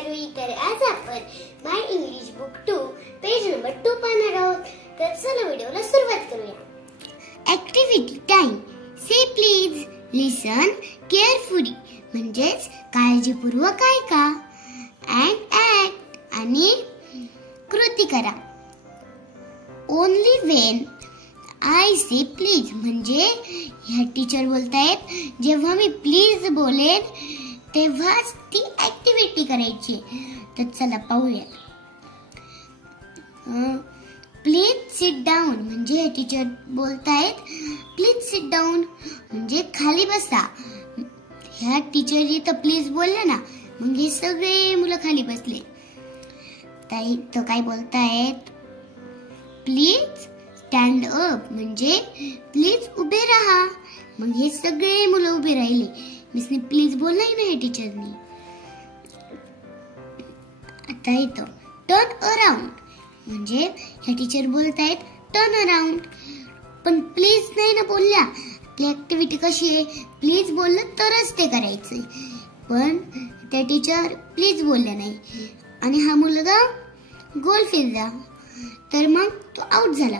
रुई. तर आज आपण माय इंग्लिश बुक 2 पेज नंबर 2 पाहणार आहोत. तर चला व्हिडिओला सुरुवात करूया. Activity time. Say please, listen carefully म्हणजेच काळजीपूर्वक ऐका. अँड ऍक्ट आणि कृती करा. Only when I say please म्हणजे ह्या टीचर बोलतायत जेव्हा मी प्लीज बोलेन तेव्हाच ती ऍक्टिव्हिटी करायची. तर चला पाहूया. प्लीज सिट डाऊन म्हणजे हे टीचर बोलतायत प्लीज सिट डाऊन म्हणजे खाली बसा. ह्या टीचर इथं प्लीज बोलले ना मग हे सगळे मुलं खाली बसले. तर काय बोलतायत प्लीज स्टँड अप म्हणजे प्लीज उभे राहा. मग हे सगळे मुलं उभे राहिले. मिसने प्लीज बोललाय ना हे टीचरनी. आता येतो टर्न अराउंड म्हणजे हे टीचर बोलतायत टर्न अराउंड. पण प्लीज नाही ना बोलल्या. ती ऍक्टिव्हिटी कशी आहे प्लीज बोललं तरच ते करायचंय. पण त्या टीचर प्लीज बोलल्या नाही आणि हा मुलगा गोल फिरला तर मग तो आउट झाला.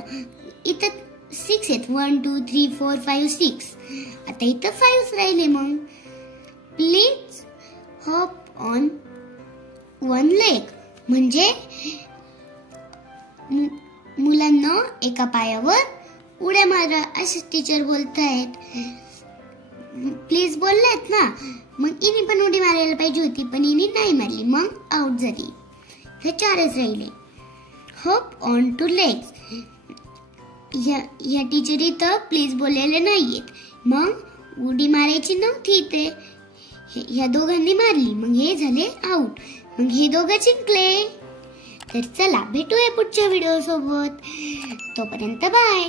इथं 6 आहेत 1 2 3 4 5 6. आता इथं 5 राहिले. मग please hop on one leg म्हणजे मुलांना एका पायावर उड्या मारा असे टीचर बोलतायत. प्लीज बोललेत ना मग इनी पण उडी मारायला पाहिजे होती पण इनी नाही मारली मग आउट झाली. हे 4च राहिले. हॉप ऑन टू लेग्स या टीचर इथं प्लीज बोललेले नाहीयेत मग उडी मारायची नव्हती ते ह्या दोघांनी मारली मग हे झाले आउट. मग हे दोघं जिंकले. तर चला भेटूया पुढच्या व्हिडिओ सोबत. तोपर्यंत बाय.